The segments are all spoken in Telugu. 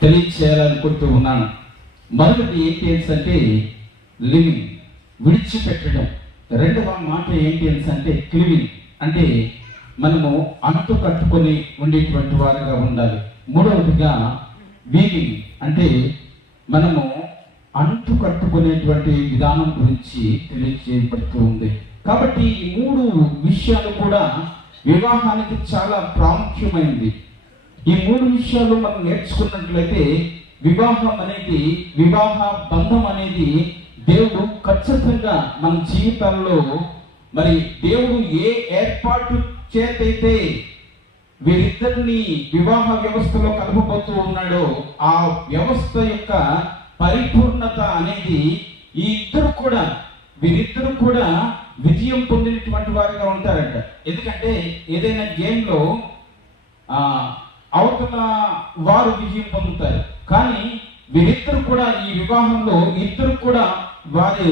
తెలియచేయాలనుకుంటూ ఉన్నాను. మొదటిది ఏంటి అంటే లివింగ్, విడిచిపెట్టడం. రెండవ మాట ఏంటి అంటే క్లివింగ్, అంటే మనము అంటు కట్టుకొని ఉండేటువంటి వారుగా ఉండాలి. మూడవదిగా వీవింగ్, అంటే మనము అంటు కట్టుకునేటువంటి విధానం గురించి తెలియజేయబడుతూ ఉంది. కాబట్టి ఈ మూడు విషయాలు కూడా వివాహానికి చాలా ప్రాముఖ్యమైనది. ఈ మూడు విషయాలు మనం నేర్చుకున్నట్లయితే వివాహం అనేది, వివాహ బంధం అనేది దేవుడు ఖచ్చితంగా మన జీవితాల్లో, మరి దేవుడు ఏ ఏర్పాటు చేతైతే వీరిద్దరిని వివాహ వ్యవస్థలో కలపబోతూ ఉన్నాడో ఆ వ్యవస్థ యొక్క పరిపూర్ణత అనేది వీరిద్దరు కూడా విజయం పొందినటువంటి వారిగా ఉంటారంట. ఎందుకంటే ఏదైనా గేమ్లో అవతల వారు విజయం పొందుతారు, కానీ వీరిద్దరు కూడా ఈ వివాహంలో ఇద్దరు కూడా వారు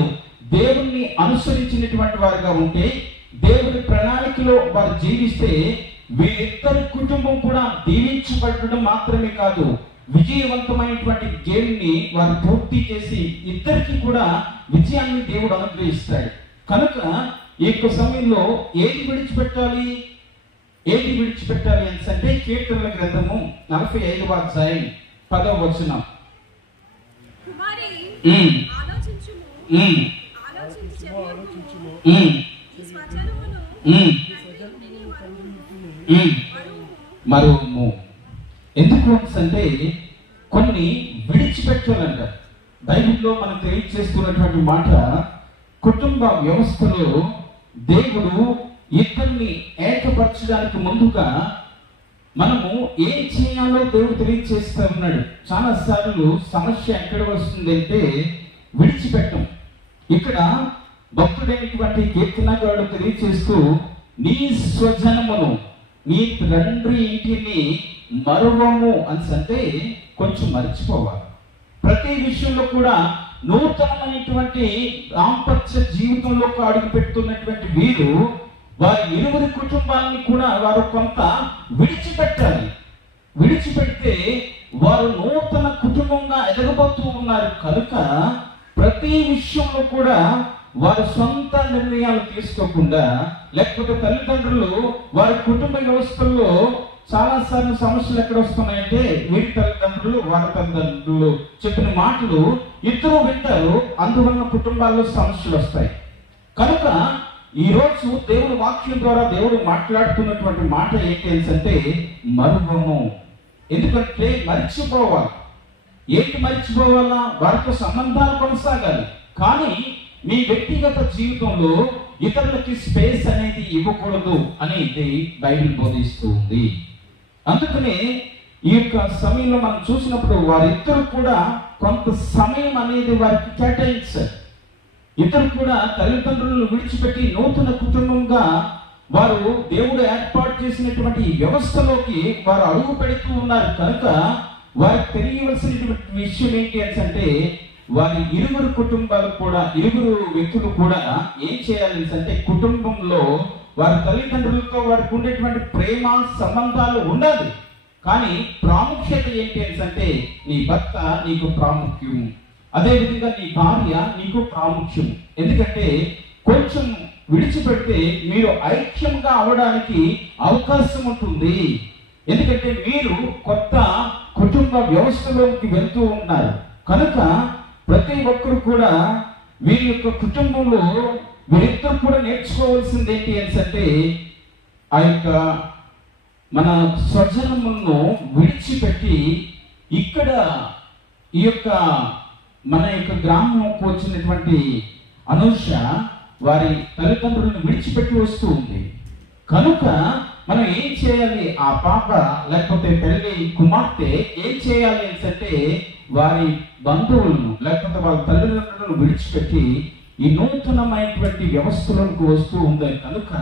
దేవుణ్ణి అనుసరించినటువంటి వారుగా ఉంటే, దేవుడి ప్రణాళికలో వారు జీవిస్తే వీరిద్దరి కుటుంబం కూడా దీవించబడడం మాత్రమే కాదు, విజయవంతమైనటువంటి గేమ్ ని వారు పూర్తి చేసి ఇద్దరికి కూడా విజయాన్ని దేవుడు అనుగ్రహిస్తాడు. కనుక ఈ యొక్క సమయంలో ఏది విడిచిపెట్టాలి అంటే కీర్తనల గ్రంథము 45వ అధ్యాయం 10వ వచనం. మరుము. ఎందుకు అంటే కొన్ని విడిచిపెట్టాలంట. బైబిల్లో మనం తెలియజేస్తున్నటువంటి మాట, కుటుంబ వ్యవస్థలో దేవుడు ఇద్దరిని ఏకపరచడానికి ముందుగా మనము ఏం చేయాలో దేవుడు తెలియజేస్తూ ఉన్నాడు. చాలా సార్లు సమస్య ఎక్కడ వస్తుందంటే విడిచిపెట్టం. ఇక్కడ భక్తుడైనటువంటి కీర్తనగాడు తెలియజేస్తూ, నీ స్వజనమును, నీ తండ్రి ఇంటిని మరువము అంటే కొంచెం మర్చిపోవాలి. ప్రతి విషయంలో కూడా నూతనమైనటువంటి దాంపత్య జీవితంలోకి అడుగు పెడుతున్నటువంటి వీరు వారి ఇరువురి కుటుంబాన్ని కూడా వారు కొంత విడిచిపెట్టాలి. విడిచిపెడితే వారు నూతన కుటుంబంగా ఎదగబోతూ ఉన్నారు. కనుక ప్రతి విషయంలో కూడా వారి సొంత నిర్ణయాలు తీసుకోకుండా, లేకపోతే తల్లిదండ్రులు వారి కుటుంబ వ్యవస్థల్లో చాలాసార్లు సమస్యలు ఎక్కడ వస్తున్నాయంటే వీరి తల్లిదండ్రులు వారి తల్లిదండ్రులు చెప్పిన మాటలు ఇద్దరు వింటారు, అందువల్ల కుటుంబాల్లో సమస్యలు వస్తాయి. కనుక ఈరోజు దేవుడి వాక్యం ద్వారా దేవుడు మాట్లాడుతున్నటువంటి మాట ఏంటి అంటే మరువము. ఎందుకంటే మర్చిపోవాలి. మర్చిపోవాలా? వారితో సంబంధాలు కొనసాగాలి, కానీ మీ వ్యక్తిగత జీవితంలో ఇతరులకి స్పేస్ అనేది ఇవ్వకూడదు అనేది బైబిల్ బోధిస్తుంది. అందుకనే ఈ యొక్క సమయంలో మనం చూసినప్పుడు వారిద్దరు కూడా కొంత సమయం అనేది వారికి కేటాయించారు. ఇద్దరు కూడా తల్లిదండ్రులను విడిచిపెట్టి నూతన కుటుంబంగా వారు దేవుడు ఏర్పాటు చేసినటువంటి ఈ వ్యవస్థలోకి వారు అడుగు పెడుతూ ఉన్నారు. కనుక వారికి తెలియవలసినటువంటి విషయం ఏంటి అంటే వారి ఇరువురు కుటుంబాలు కూడా, ఇరువురు వ్యక్తులు కూడా ఏం చేయాలి అంటే కుటుంబంలో వారి తల్లిదండ్రులతో వారికి ఉండేటువంటి ప్రేమ సంబంధాలు ఉండాలి. కానీ ప్రాముఖ్యత ఏంటి అంటే నీ భర్త నీకు ప్రాముఖ్యం, అదేవిధంగా నీ భార్య నీకు ప్రాముఖ్యం. ఎందుకంటే కొంచెం విడిచిపెడితే మీరు ఐక్యంగా అవడానికి అవకాశం ఉంటుంది. ఎందుకంటే మీరు కొత్త కుటుంబ వ్యవస్థలోకి వెళ్తూ ఉన్నారు. కనుక ప్రతి ఒక్కరు కూడా వీరి యొక్క కుటుంబంలో వీరిద్దరు కూడా నేర్చుకోవాల్సింది ఏంటి అంటే ఆ యొక్క మన స్వజనమును విడిచిపెట్టి, ఇక్కడ ఈ యొక్క మన యొక్క గ్రామంకు వచ్చినటువంటి అనూష వారి తల్లిదండ్రులను విడిచిపెట్టి వస్తూ ఉంది. కనుక మనం ఏం చేయాలి? ఆ పాప లేకపోతే పెళ్లి కుమార్తె ఏం చేయాలి అంటే వారి బంధువులను లేకపోతే వాళ్ళ తల్లిదండ్రులను విడిచిపెట్టి ఈ నూతనమైనటువంటి వ్యవస్థలోకి వస్తూ ఉంది. కనుక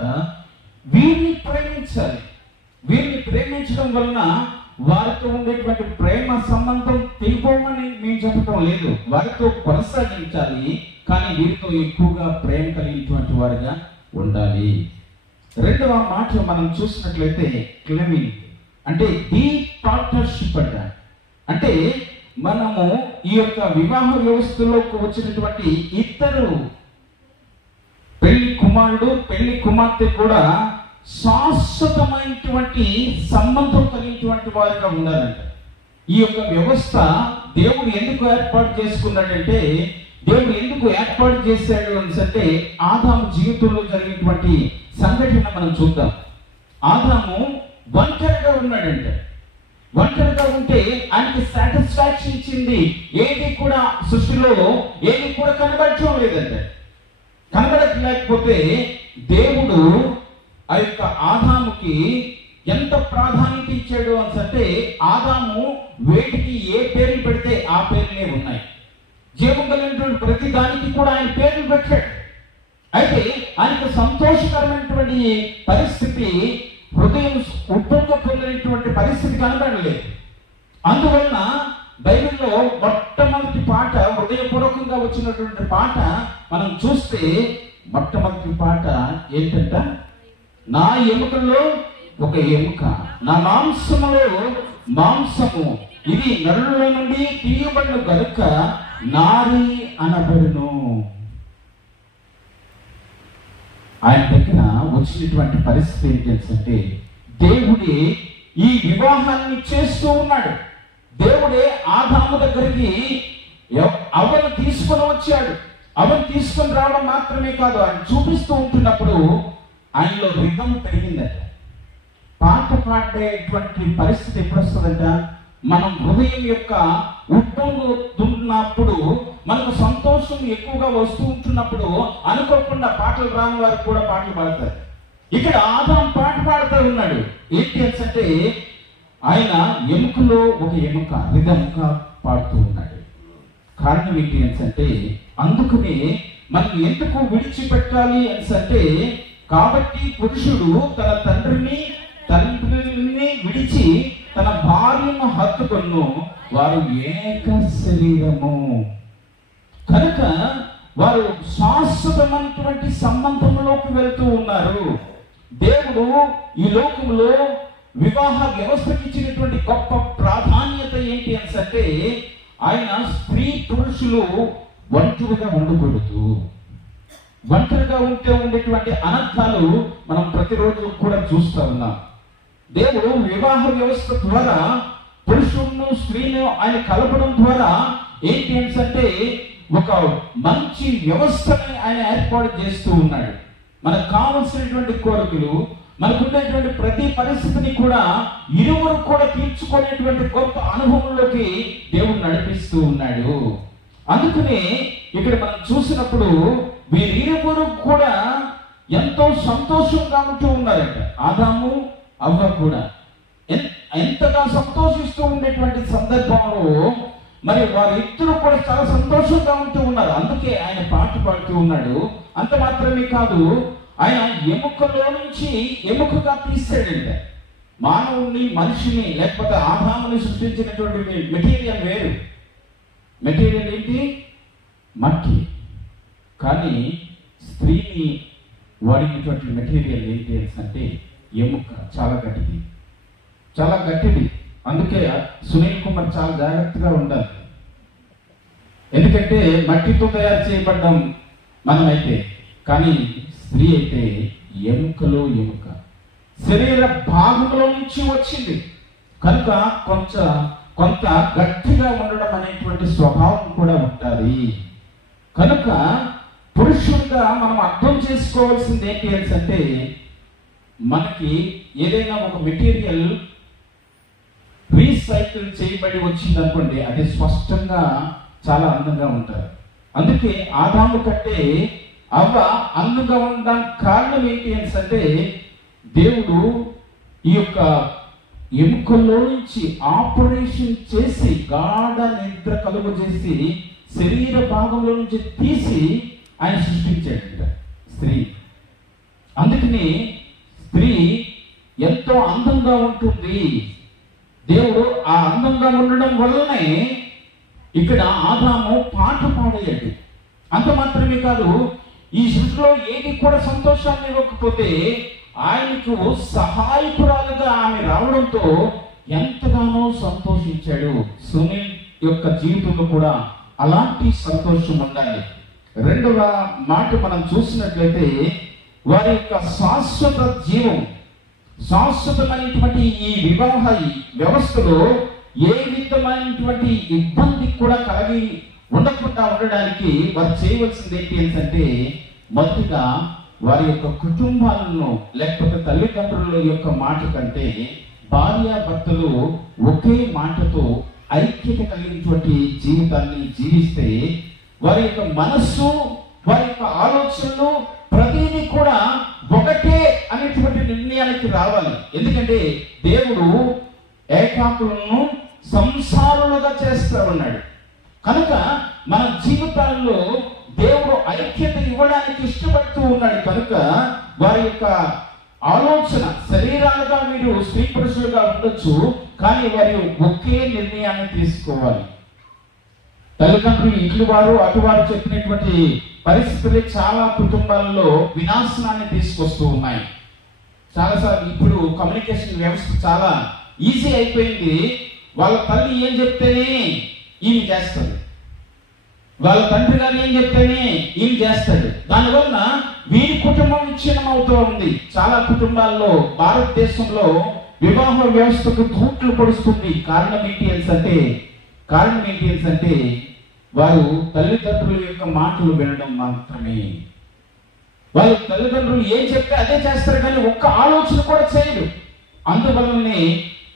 వీరిని ప్రేమించాలి. వీరిని ప్రేమించడం వలన వారితో ఉండేటువంటి ప్రేమ సంబంధం తెగిపోమని మేము చెప్పడం లేదు, వారితో కొనసాగించాలి. కానీ వీరితో ఎక్కువగా ప్రేమ కలిగినటువంటి వారిగా ఉండాలి. రెండవ మాట మనం చూసినట్లయితే క్లెమింగ్, అంటే డీప్ పార్ట్నర్షిప్ అంట. అంటే మనము ఈ యొక్క వివాహ వ్యవస్థలోకి వచ్చినటువంటి ఇద్దరు పెళ్లి కుమారుడు పెళ్లి కుమార్తె కూడా శాశ్వతమైనటువంటి సంబంధం కలిగినటువంటి వారిగా ఉండాలంట. ఈ యొక్క వ్యవస్థ దేవుడు ఎందుకు ఏర్పాటు చేసుకున్నాడంటే, దేవుడు ఎందుకు ఏర్పాటు చేశాడు అంటే ఆదాము జీవితంలో జరిగినటువంటి సంఘటన మనం చూద్దాం. ఆదాము ఒంటరిగా ఉన్నాడంటే, ఒంటరిగా ఉంటే ఆయనకి సాటిస్ఫాక్షన్ ఇచ్చింది ఏది కూడా సృష్టిలో ఏది కూడా కనబడటం లేదంటే. కనబడలేకపోతే దేవుడు ఆ యొక్క ఆదాముకి ఎంత ప్రాధాన్యత ఇచ్చాడు అంటే, ఆదాము వేటికి ఏ పేర్లు పెడితే ఆ పేర్లే ఉన్నాయి. జీవం కలిగినటువంటి ప్రతి దానికి కూడా ఆయన పేర్లు పెట్టాడు. అయితే ఆయనకు సంతోషకరమైనటువంటి పరిస్థితి, హృదయం ఉప్పొంగ పొందినటువంటి పరిస్థితి కనబడలేదు. అందువలన బైబిల్లో మొట్టమొదటి పాట, హృదయపూర్వకంగా వచ్చినటువంటి పాట మనం చూస్తే మొట్టమొదటి పాట ఏంటంట, నా ఎముకల్లో ఒక ఎముక, నా మాంసములో మాంసము, ఇది నరుల నుండి తీయబడిన గనుక నారి అనబడును. ఆయన దగ్గర వచ్చినటువంటి పరిస్థితి ఏంటంటే, దేవుడే ఈ వివాహాన్ని చేస్తూ ఉన్నాడు. దేవుడే ఆదాము దగ్గరికి అవను తీసుకొని వచ్చాడు. అవను తీసుకొని రావడం మాత్రమే కాదు, ఆయన చూపిస్తూ ఉంటున్నప్పుడు ఆయనలో రిధం పెరిగిందట. పాట పాడేటువంటి పరిస్థితి ఎప్పుడు వస్తుందంట, మనం హృదయం యొక్క ఉప్పొంగుతున్నప్పుడు, మనకు సంతోషం ఎక్కువగా వస్తూ ఉంటున్నప్పుడు అనుకోకుండా పాటలు రాని వారికి కూడా పాటలు పాడతారు. ఇక్కడ ఆదాం పాట పాడుతూ ఉన్నాడు. ఏంటి అంటే, ఆయన ఎముకలో ఒక ఎముక రిధంగా పాడుతూ ఉన్నాడు. కారణం ఏంటి అంటే, అందుకనే మనం ఎందుకు విడిచిపెట్టాలి అంటే, కాబట్టి పురుషుడు తన తండ్రిని విడిచి తన భార్యను హత్తుకొను, వారు ఏక శరీరము. కనుక వారు శాశ్వతమైనటువంటి సంబంధంలోకి వెళ్తూ ఉన్నారు. దేవుడు ఈ లోకంలో వివాహ వ్యవస్థకి ఇచ్చినటువంటి గొప్ప ప్రాధాన్యత ఏంటి అంటే, ఆయన స్త్రీ పురుషులు ఒంటరిగా ఉండకూడదు. ఒంటరిగా ఉంటే ఉండేటువంటి అనర్థాలు మనం ప్రతిరోజు కూడా చూస్తూ ఉన్నాం. దేవుడు వివాహ వ్యవస్థ ద్వారా పురుషులను స్త్రీను ఆయన కలపడం ద్వారా ఏంటి అంటే, ఒక మంచి వ్యవస్థని ఆయన ఏర్పాటు చేస్తూ ఉన్నాడు. మనకు కావలసినటువంటి కోరికలు, మనకున్నటువంటి ప్రతి పరిస్థితిని కూడా ఇరువురు కూడా తీర్చుకునేటువంటి గొప్ప అనుభవంలోకి దేవుడు నడిపిస్తూ ఉన్నాడు. అందుకనే ఇక్కడ మనం చూసినప్పుడు వీరిరువురు కూడా ఎంతో సంతోషంగా ఉంటూ ఉన్నారంట. ఆదాము అవ్వ కూడా ఎంతగా సంతోషిస్తూ ఉండేటువంటి సందర్భంలో మరి వారిద్దరూ కూడా చాలా సంతోషంగా ఉంటూ ఉన్నారు. అందుకే ఆయన పాట పాడుతూ ఉన్నాడు. అంత మాత్రమే కాదు, ఆయన ఎముకలో నుంచి ఎముకగా తీసాడంట. మానవుని, మనిషిని, లేకపోతే ఆదాముని సృష్టించినటువంటి మెటీరియల్ వేరు. మెటీరియల్ ఏంటి? మట్టి. కానీ స్త్రీని వాడినటువంటి మెటీరియల్ ఏంటి అంటే ఎముక. చాలా గట్టిది, చాలా గట్టిది. అందుకే సునీల్ కుమార్ చాలా జాగ్రత్తగా ఉండాలి. ఎందుకంటే మట్టితో తయారు చేయబడ్డం మనమైతే, కానీ స్త్రీ అయితే ఎముకలో ఎముక, శరీర భాగంలో నుంచి వచ్చింది. కనుక కొంత గట్టిగా ఉండడం అనేటువంటి స్వభావం కూడా ఉంటుంది. కనుక పురుషుడిగా మనం అర్థం చేసుకోవాల్సింది ఏంటి అంటే, మనకి ఏదైనా ఒక మెటీరియల్ రీసైకిల్ చేయబడి వచ్చింది అనుకోండి, అది స్పష్టంగా చాలా అందంగా ఉంటారు. అందుకే ఆదాము కంటే అవ్వ అందంగా ఉండడానికి కారణం ఏంటి అంటే, దేవుడు ఈ యొక్క ఎముకల్లో నుంచి ఆపరేషన్ చేసి గాఢ నిద్ర కలుగు చేసి శరీర భాగంలో నుంచి తీసి ఆయన సృష్టించాడు స్త్రీ. అందుకని స్త్రీ ఎంతో అందంగా ఉంటుంది. దేవుడు ఆ అందంగా ఉండడం వల్లనే ఇక్కడ ఆదాము పాట పాడేయాడు. అంత మాత్రమే కాదు, ఈ సృష్టిలో ఏది కూడా సంతోషాన్ని ఇవ్వకపోతే ఆయనకు సహాయకురాలుగా ఆమె రావడంతో ఎంతగానో సంతోషించాడు. సునీల్ యొక్క జీవితంలో కూడా అలాంటి సంతోషం ఉండాలి. రెండవ మాట మనం చూసినట్లయితే వారి యొక్క శాశ్వత జీవం, శాశ్వతమైనటువంటి ఈ వివాహ వ్యవస్థలో ఏ విధమైనటువంటి ఇబ్బంది కూడా కలిగి ఉండకుండా ఉండడానికి వారు చేయవలసింది ఏంటి అంటే, మొదటిగా వారి యొక్క కుటుంబాలను లేకపోతే తల్లిదండ్రుల యొక్క మాట కంటే భార్యాభర్తలు ఒకే మాటతో ఐక్యత కలిగినటువంటి జీవితాన్ని జీవిస్తే వారి యొక్క మనస్సు, వారి యొక్క ఆలోచనలు ప్రతిదీ కూడా ఒకటే అనేటువంటి నిర్ణయానికి రావాలి. ఎందుకంటే దేవుడు ఏకాకులను సంసారులుగా చేస్తామన్నాడు. కనుక మన జీవితాల్లో దేవుడు ఐక్యత ఇవ్వడానికి ఇష్టపడుతూ ఉన్నాడు. కనుక వారి యొక్క ఆలోచన శరీరాలుగా మీరు స్త్రీ పురుషులుగా ఉండొచ్చు, కానీ వారి ఒకే నిర్ణయాన్ని తీసుకోవాలి. తల్లిదండ్రులు ఇటువారు అటువారు చెప్పినటువంటి పరిస్థితులు చాలా కుటుంబాలలో వినాశనాన్ని తీసుకొస్తూ ఉన్నాయి. చాలాసార్లు ఇప్పుడు కమ్యూనికేషన్ వ్యవస్థ చాలా ఈజీ అయిపోయింది. వాళ్ళ తల్లి ఏం చెప్తేనే ఈయన చేస్తాడు, వాళ్ళ తండ్రి గారు ఏం చెప్తేనే ఈయన చేస్తాడు. దానివల్ల వీరి కుటుంబం విచ్ఛిన్నం అవుతూ ఉంది. చాలా కుటుంబాల్లో భారతదేశంలో వివాహ వ్యవస్థకు తూట్లు పొడుస్తుంది. కారణం ఏంటి అంటే వారు తల్లిదండ్రుల యొక్క మాటలు వినడం మాత్రమే. వాళ్ళు తల్లిదండ్రులు ఏం చెప్తే అదే చేస్తారు, కానీ ఒక్క ఆలోచన కూడా చేయరు. అందువల్లనే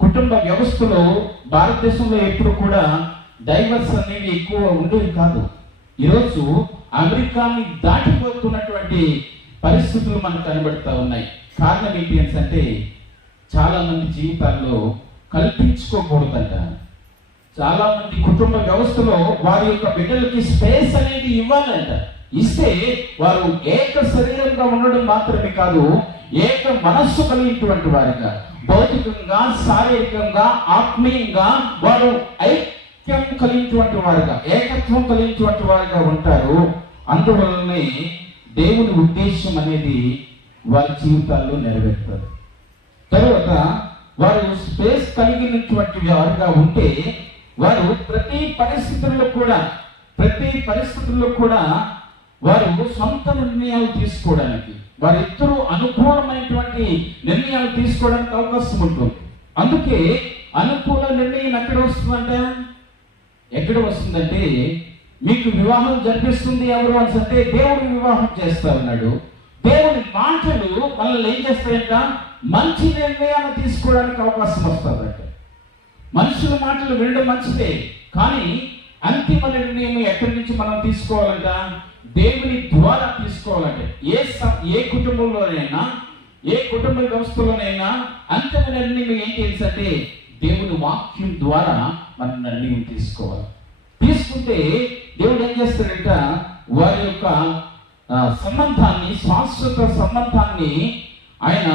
కుటుంబ వ్యవస్థలో భారతదేశంలో ఎప్పుడు కూడా డైవర్స్ అనేవి ఎక్కువ ఉండేవి కాదు. ఈరోజు అమెరికాని దాటిపోతున్నటువంటి పరిస్థితులు మనకు కనబడుతూ ఉన్నాయి. కారణం ఏంటి అంటే చాలా మంది జీవితాల్లో కల్పించుకోకూడదంట. చాలా మంది కుటుంబ వ్యవస్థలో వారి యొక్క బిడ్డలకి స్పేస్ అనేది ఇవ్వాలంట. ఇస్తే వారు ఏక శరీరంగా ఉండడం మాత్రమే కాదు, ఏక మనస్సు కలిగినటువంటి వారిగా, భౌతికంగా, శారీరకంగా, ఆత్మీయంగా వారు ఐక్యం కలిగినటువంటి వారుగా, ఏకత్వం కలిగినటువంటి వారుగా ఉంటారు. అందువల్లనే దేవుని ఉద్దేశం అనేది వారి జీవితాల్లో నెరవేరుతారు. తర్వాత వారు స్పేస్ కలిగినటువంటి వారుగా ఉంటే వారు ప్రతి పరిస్థితుల్లో కూడా వారు సొంత నిర్ణయాలు తీసుకోవడానికి, వారిద్దరూ అనుకూలమైనటువంటి నిర్ణయాలు తీసుకోవడానికి అవకాశం ఉంటుంది. అందుకే అనుకూల నిర్ణయం ఎక్కడ వస్తుందంటే మీకు వివాహం జరిపిస్తుంది ఎవరు అంటే దేవుడు వివాహం చేస్తా ఉన్నాడు. దేవుని మాటలు మనల్ని ఏం చేస్తాయంట, మంచి నిర్ణయాలు తీసుకోవడానికి అవకాశం వస్తుందంట. మనుషుల మాటలు వినడం మంచిదే, కానీ అంతిమ నిర్ణయం ఎక్కడి నుంచి మనం తీసుకోవాలంట, దేవుని ద్వారా తీసుకోవాలంటే. ఏ కుటుంబంలోనైనా, ఏ కుటుంబ వ్యవస్థలోనైనా అంతిమ నిర్ణయం ఏంటి అంటే దేవుని వాక్యం ద్వారా మనం నిర్ణయం తీసుకోవాలి. తీసుకుంటే దేవుడు ఏం చేస్తాడంట, వారి యొక్క సంబంధాన్ని, శాశ్వత సంబంధాన్ని ఆయన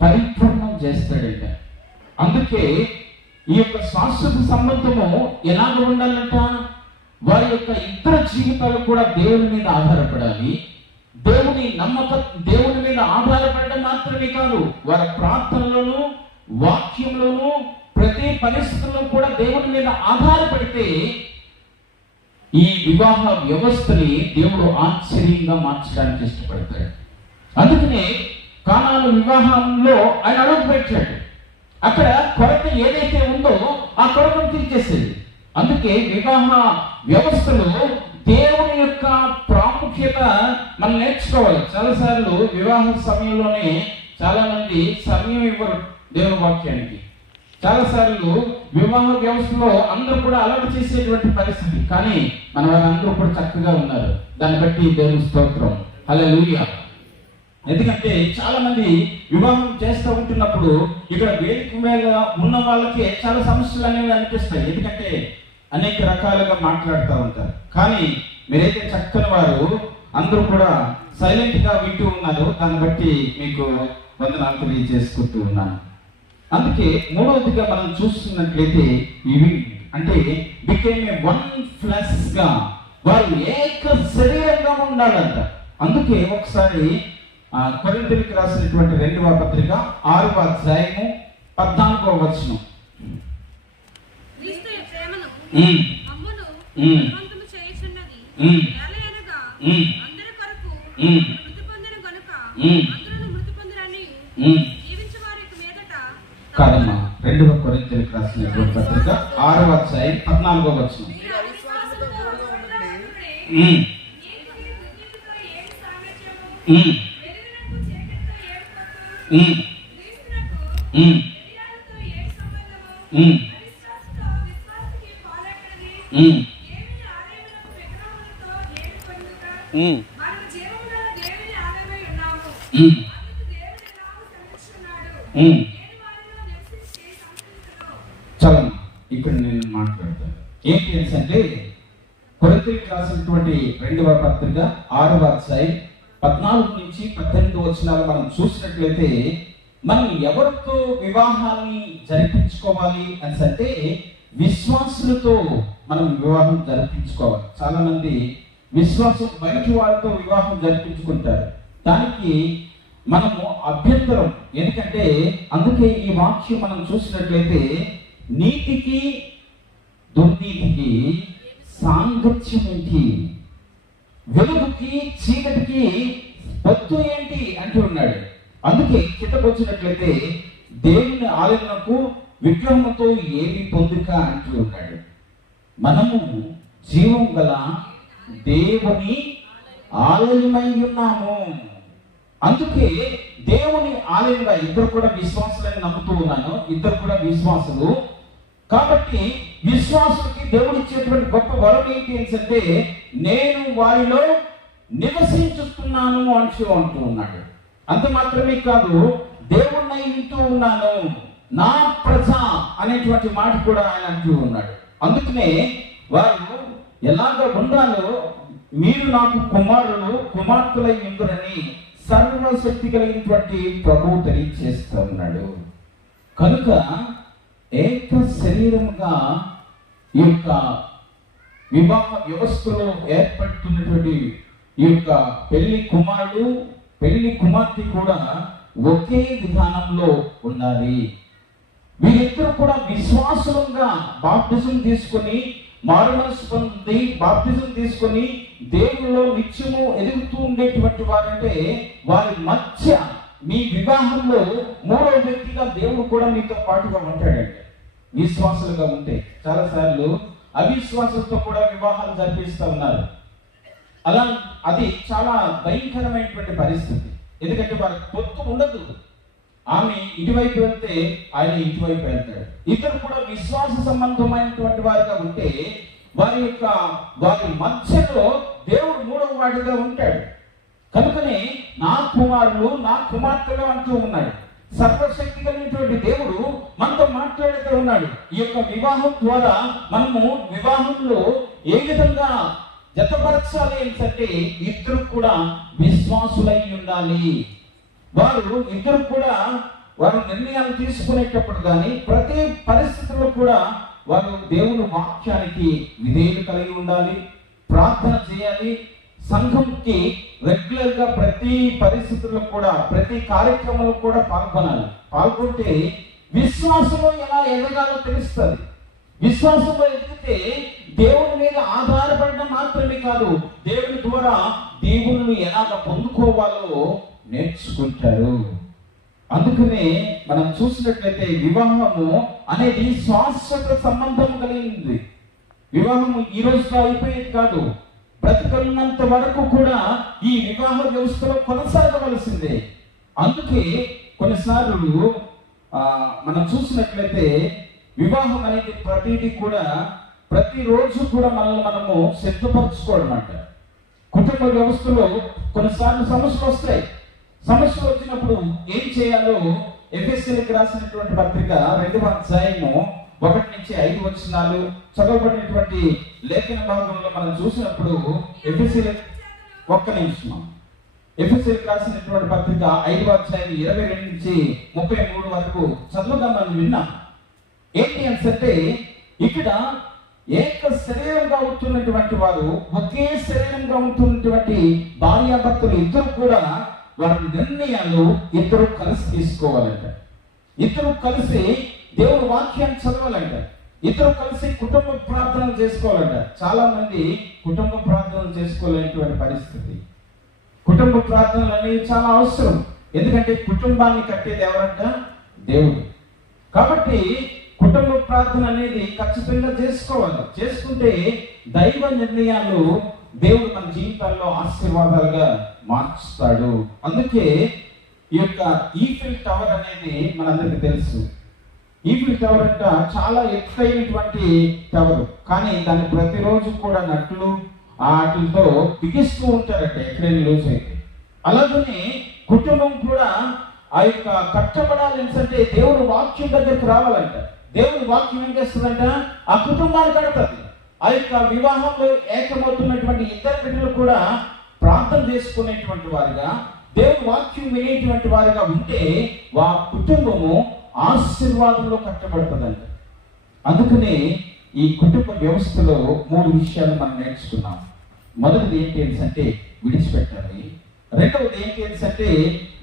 పరిపూర్ణం చేస్తాడంట. అందుకే ఈ యొక్క శాశ్వత సంబంధము ఎలాగ ఉండాలంట, వారి యొక్క ఇద్దరు జీవితాలు కూడా దేవుని మీద ఆధారపడాలి. దేవుని మీద ఆధారపడడం మాత్రమే కాదు, వారి ప్రార్థనలోను, వాక్యంలోను, ప్రతి పరిస్థితుల్లో కూడా దేవుని మీద ఆధారపడితే ఈ వివాహ వ్యవస్థని దేవుడు ఆశ్చర్యంగా మార్చడానికి ఇష్టపడతాడు. అందుకనే కానాను వివాహంలో ఆయన అడుగు పెట్టాడు. అక్కడ కొరత ఏదైతే ఉందో ఆ కొరతను తీర్చేసేది. అందుకే వివాహ వ్యవస్థలో దేవుని యొక్క ప్రాముఖ్యత మనం నేర్చుకోవాలి. చాలాసార్లు వివాహ సమయంలోనే చాలా మంది సమయం ఇవ్వరు దేవుని వాక్యానికి. చాలాసార్లు వివాహ వ్యవస్థలో అందరూ కూడా అలవాటు చేసేటువంటి పరిస్థితి, కానీ మన వారందరూ కూడా చక్కగా ఉన్నారు. దాన్ని బట్టి దేవుని స్తోత్రం, హల్లెలూయా. ఎందుకంటే చాలా మంది వివాహం చేస్తూ ఉంటున్నప్పుడు ఇక్కడ వేదిక మీద ఉన్న వాళ్ళకి చాలా సమస్యలు అనేవి అనిపిస్తాయి. ఎందుకంటే అనేక రకాలుగా మాట్లాడుతూ ఉంటారు. కానీ మీరైతే చక్కని వారు అందరూ కూడా సైలెంట్ గా వింటూ ఉన్నారు. దాన్ని బట్టి మీకు వందనాలు తెలియజేసుకుంటూ ఉన్నాను. అందుకే మూడవదిగా మనం చూస్తున్నట్లయితే ఇవి అంటే బికేమ్ ఏ వన్ ఫ్లెష్ గా, వారు ఏక శరీరంగా ఉండాలంట. అందుకే ఒకసారి కొరింథీయులకు రాసినటువంటి 2వ పత్రిక 6వ అధ్యాయము 14వ వచనం కాదమ్మా, 2వ కొరింథీయులకు రాసినటువంటి పత్రిక 6వ అధ్యాయం 14వ వచనం. చలం, ఇక్కడ నేను మాట్లాడతాను. ఏంటి అంటే కొరింథీయులకు రాసినటువంటి 2వ పత్రిక 6వ అధ్యాయం 14 నుంచి 18 వచనాలు మనం చూసినట్లయితే, మనం ఎవరితో వివాహాన్ని జరిపించుకోవాలి అని అంటే విశ్వాసులతో మనం వివాహం జరిపించుకోవాలి. చాలా మంది విశ్వాసం బయట వారితో వివాహం జరిపించుకుంటారు. దానికి మనము అభ్యంతరం. ఎందుకంటే అందుకే ఈ వాక్యం మనం చూసినట్లయితే, నీతికి దుర్నీతికి సాంగత్యం ఏంటి, వెలుగుకి చీకటికి పొత్తు ఏంటి అంటూ ఉన్నాడు. అందుకే కిందకొచ్చినట్లయితే దేవుని ఆలయమునకు విగ్రహముతో ఏమి పొందుక అంటూ ఉన్నాడు. మనము జీవం గల దేవుని ఆలయమై ఉన్నాము. అందుకే దేవుని ఆలయంగా, ఇద్దరు కూడా విశ్వాసులని నమ్ముతూ ఉన్నాను, ఇద్దరు కూడా విశ్వాసులు. కాబట్టి విశ్వాసులకి దేవుడు ఇచ్చేటువంటి గొప్ప వరం ఏంటి అంటే, నేను వారిలో నివసించుతున్నాను అంటూ ఉన్నాడు. అంత మాత్రమే కాదు, దేవుణ్ణి వింటూ ఉన్నాను, నా ప్రజ అనేటువంటి మాట కూడా ఆయన అంటూ ఉన్నాడు. అందుకనే వారు ఎలాగ ఉండాలో, మీరు నాకు కుమారులు కుమార్తెలై ఉండురని సర్వశక్తి కలిగినటువంటి ప్రభువు తెలియజేస్తూ ఉన్నాడు. కనుక ఏక శరీరముగా ఈ యొక్క వివాహ వ్యవస్థలో ఏర్పడుతున్నటువంటి ఈ యొక్క పెళ్లి కుమారుడు పెళ్లి కుమార్తె కూడా ఒకే విధానంలో ఉండాలి. వీరిద్దరూ కూడా విశ్వాసంగా బాప్తిజం తీసుకొని, మారుమనసు పొంది బాప్తిజం తీసుకొని దేవునిలో నిత్యము ఎదుగుతూ ఉండేటువంటి వారంటే, వారి మధ్య మీ వివాహంలో 3వ వ్యక్తిగా దేవుడు కూడా మీతో పాటుగా ఉంటాడండి. విశ్వాసులుగా ఉంటే చాలాసార్లు అవిశ్వాసులతో కూడా వివాహాలు జరిపిస్తూ ఉన్నారు. అది చాలా భయంకరమైనటువంటి పరిస్థితి. ఎందుకంటే వారికి పొత్తు ఉండదు. ఆమె ఇటువైపు వెళ్తే ఆయన ఇటువైపు వెళ్తాడు. ఇద్దరు కూడా విశ్వాస సంబంధమైనటువంటి వారిగా ఉంటే వారి మధ్యలో దేవుడు 3వ వాడిగా ఉంటాడు. కనుకనే నా కుమారులు నా కుమార్తెలు అంటూ ఉన్నాడు. సర్వశక్తి కలిగినటువంటి దేవుడు మనతో మాట్లాడుతూ ఉన్నాడు. ఈ యొక్క వివాహం ద్వారా మనము వివాహంలో ఏ విధంగా జతపరచాలి అంటే, ఇద్దరు కూడా విశ్వాసులై ఉండాలి. ఇద్దరు కూడా వారు నిర్ణయాలు తీసుకునేటప్పుడు కానీ ప్రతి పరిస్థితుల్లో కూడా వారు దేవుని వాక్యానికి విధేయులు కలిగి ఉండాలి, ప్రార్థన చేయాలి, సంఘంకి రెగ్యులర్ గా ప్రతి పరిస్థితుల్లో కూడా ప్రతి కార్యక్రమంలో కూడా పాల్గొంటే విశ్వాసంలో ఎలా ఎదగాలో తెలుస్తుంది. విశ్వాసంలో ఎదిగితే దేవుని మీద ఆధారపడడం మాత్రమే కాదు, దేవుని ద్వారా దేవుని ఎలాగ పొందుకోవాలో నేర్చుకుంటారు. అందుకనే మనం చూసినట్లయితే వివాహము అనేది శాశ్వత సంబంధం కలిగింది. వివాహము ఈ రోజులో అయిపోయేది కాదు. బ్రతుకున్నంత వరకు కూడా ఈ వివాహ వ్యవస్థలో కొనసాగవలసిందే. అందుకే కొన్నిసార్లు మనం చూసినట్లయితే వివాహం అనేది ప్రతిరోజు కూడా మనము సిద్ధపరచుకోవడం అంట. కుటుంబ వ్యవస్థలో కొన్నిసార్లు సమస్యలు వస్తాయి. సమస్యలు వచ్చినప్పుడు ఏం చేయాలో ఎఫెసీయులకు రాసినటువంటి పత్రిక 2వ అధ్యాయము 1 నుంచి 5 వచనాలు చదవబడినటువంటి లేఖన భాగంలో మనం చూసినప్పుడు ఎఫెసీయులకు రాసినటువంటి పత్రిక 5వ అధ్యాయం 22 నుంచి 33 వరకు చదువుగా మనం విన్నాం. ఏంటి అంటే, ఇక్కడ ఏక శరీరంగా ఉంటున్నటువంటి వారు, ఒకే శరీరంగా ఉంటున్నటువంటి భార్యాభర్తలు ఇద్దరు కూడా వారి నిర్ణయాలు ఇద్దరు కలిసి తీసుకోవాలంట. ఇద్దరు కలిసి దేవుని వాక్యాన్ని చదవాలంట, ఇద్దరు కలిసి కుటుంబ ప్రార్థనలు చేసుకోవాలంట. చాలా మంది కుటుంబ ప్రార్థనలు చేసుకోలేనటువంటి పరిస్థితి. కుటుంబ ప్రార్థనలు అనేవి చాలా అవసరం. ఎందుకంటే కుటుంబాన్ని కట్టేది ఎవరంట? దేవుడు. కాబట్టి కుటుంబ ప్రార్థన అనేది ఖచ్చితంగా చేసుకోవాలి. చేసుకుంటే దైవ నిర్ణయాలు దేవుడు మన జీవితాల్లో ఆశీర్వాదాలుగా మార్చుతాడు. అందుకే ఈ యొక్క ఈఫిల్ టవర్ అనేది మనందరికీ తెలుసు. ఈఫిల్ టవర్ అంట చాలా ఎత్తైనటువంటి టవర్, కానీ దాన్ని ప్రతిరోజు కూడా నట్లు వాటితో బిగిస్తూ ఉంటారంట ఎక్కడైనా లూజ్ అయితే. అలాగనే కుటుంబం కూడా ఆ యొక్క కట్టబడాలి అంటే దేవుడు వాక్యం దగ్గరికి రావాలంట. దేవుడి వాక్యం ఏం చేస్తుందంట? ఆ కుటుంబాన్ని కడతాది. ఆ యొక్క వివాహంలో ఏకమవుతున్నటువంటి ఇద్దరు బిడ్డలు కూడా ప్రార్థన చేసుకునేటువంటి వారుగా, దేవుడి వాక్యం వినేటువంటి వారుగా ఉంటే ఆ కుటుంబము ఆశీర్వాదంలో కట్టబడుతుందంట. అందుకనే ఈ కుటుంబ వ్యవస్థలో 3 విషయాలు మనం నేర్చుకున్నాం. మొదటిది ఏంటి అంటే విడిచిపెట్టాలి. రెండవది ఏంటి అంటే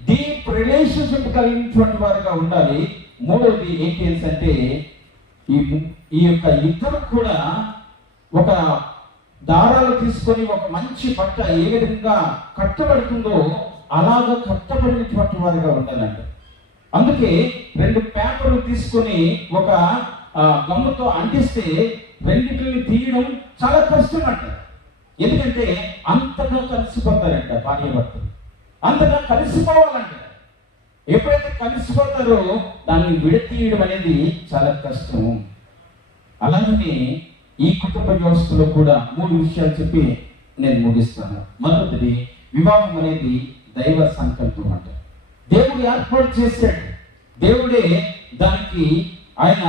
డీప్ రిలేషన్షిప్ కలిగినటువంటి వారుగా ఉండాలి. మూడవది ఏంటి అంటే ఈ యొక్క ఇద్దరు కూడా ఒక దారాలు తీసుకొని ఒక మంచి బట్ట ఏ విధంగా కట్టబడుతుందో అలాగా కట్టబడినటువంటి వారుగా ఉండాలంట. అందుకే 2 పేపర్లు తీసుకొని ఒక గమ్ముతో అంటిస్తే రెండింటిని తీయడం చాలా కష్టం అంట. ఎందుకంటే అంతగా కలిసిపోతారంట భార్యాభర్తలు. అంతగా కలిసిపోవాలంట. ఎప్పుడైతే కలిసిపోతారో దాన్ని విడతీయడం అనేది చాలా కష్టము. అలాగనే ఈ కుటుంబ వ్యవస్థలో కూడా 3 విషయాలు చెప్పి నేను ముగిస్తాను. మొదటిది, వివాహం అనేది దైవ సంకల్పం అంట. దేవుడు ఏర్పాటు చేశాడు. దేవుడే దానికి ఆయన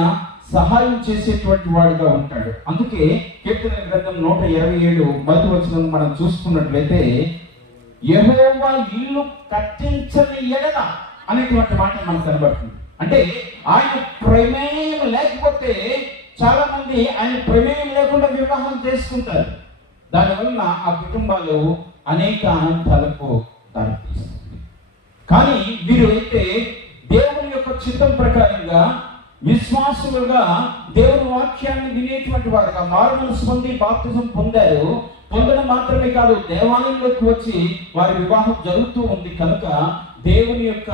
సహాయం చేసేటువంటి వాడిగా ఉంటాడు. అందుకే కీర్తన గ్రంథం 127 మొదటి వచనం మనం చూసుకున్నట్లయితే, యెహోవా ఇల్లు కట్టించని ఎడల అనేటువంటి మాట మనకు కనబడుతుంది. అంటే ఆయన ప్రమేయం లేకపోతే చాలా మంది ఆయన ప్రమేయం లేకుండా వివాహం చేసుకుంటారు. దానివల్ల ఆ కుటుంబాలు అనేక అనంతాలకు దారితీస్తుంది. కానీ వీరు అయితే దేవుని యొక్క చిత్తం ప్రకారంగా విశ్వాసులుగా దేవుని వాక్యాన్ని వినేటువంటి వారుగా మారుమనసు పొంది బాప్తిజం పొందారు. పొందడం మాత్రమే కాదు, దేవాలయంలోకి వచ్చి వారి వివాహం జరుగుతూ ఉంది. కనుక దేవుని యొక్క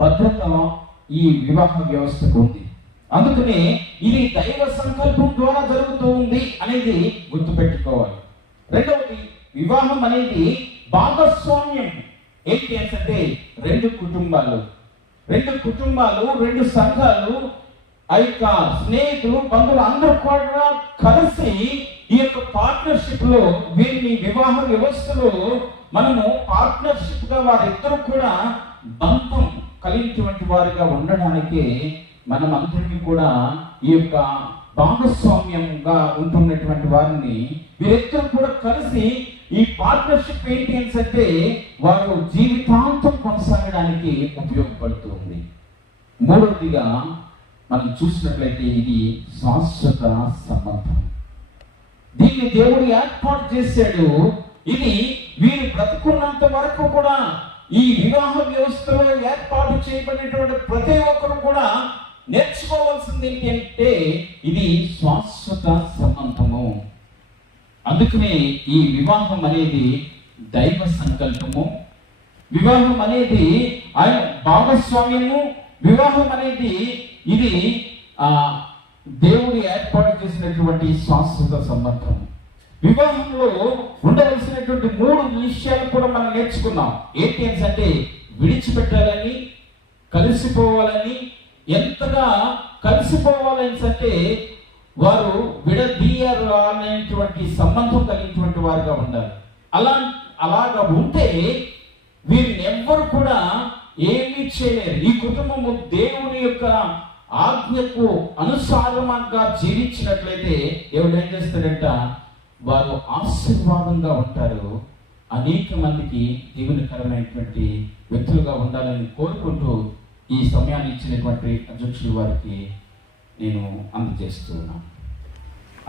భద్రత ఈ వివాహ వ్యవస్థకు ఉంది. అందుకనే ఇది దైవ సంకల్పం ద్వారా జరుగుతూ ఉంది అనేది గుర్తుపెట్టుకోవాలి. రెండవది, వివాహం అనేది భాగస్వామ్యం. ఏంటి అంటే 2 కుటుంబాలు, 2 సంఘాలు, ఆ యొక్క స్నేహితులు, బంధువులు అందరూ కూడా కలిసి ఈ యొక్క పార్ట్నర్షిప్ లో వీరిని వివాహ వ్యవస్థలో మనము పార్ట్నర్షిప్ గా వారిద్దరూ కూడా బంధం కలిగినటువంటి వారిగా ఉండడానికి మనం అందరికీ కూడా ఈ యొక్క భాగస్వామ్యంగా ఉంటున్నటువంటి వారిని వీరిద్దరూ కూడా కలిసి ఈ పార్ట్నర్షిప్ ఏంటి అంటే వారు జీవితాంతం కొనసాగడానికి ఉపయోగపడుతుంది. మూడవదిగా మనం చూసినట్లయితే ఇది శాశ్వత సంబంధం. దీన్ని దేవుడు ఏర్పాటు చేశాడు. ఇది వీరు బ్రతుకున్నంత వరకు కూడా ఈ వివాహ వ్యవస్థలో ఏర్పాటు చేయబడినటువంటి ప్రతి ఒక్కరు కూడా నేర్చుకోవాల్సింది ఏంటి అంటే ఇది శాశ్వత సంబంధము. అందుకనే ఈ వివాహం అనేది దైవ సంకల్పము. వివాహం అనేది ఆయన భాగస్వామ్యము. వివాహం అనేది ఇది దేవుడు ఏర్పాటు చేసినటువంటి శాశ్వత సంబంధం. వివాహంలో ఉండవలసినటువంటి 3 విషయాలు కూడా మనం నేర్చుకున్నాం. ఏంటి అంటే విడిచిపెట్టాలని, కలిసిపోవాలని. ఎంతగా కలిసిపోవాలని అంటే వారు విడదీయరు అనేటువంటి సంబంధం కలిగినటువంటి వారుగా ఉండాలి. అలాగా ఉంటే వీరిని ఎవ్వరు కూడా ఏమీ చేయలేరు. ఈ కుటుంబము దేవుని యొక్క ఆజ్ఞకు అనుసారంగా జీవించినట్లయితే దేవుడు ఏం చేస్తాడంట, వారు ఆశీర్వాదంగా ఉంటారు. అనేక మందికి దీవెనకరమైనటువంటి వ్యక్తులుగా ఉండాలని కోరుకుంటూ ఈ సమయాన్ని ఇచ్చినటువంటి అధ్యక్షులు వారికి నేను అందజేస్తున్నాను.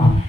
ఆమె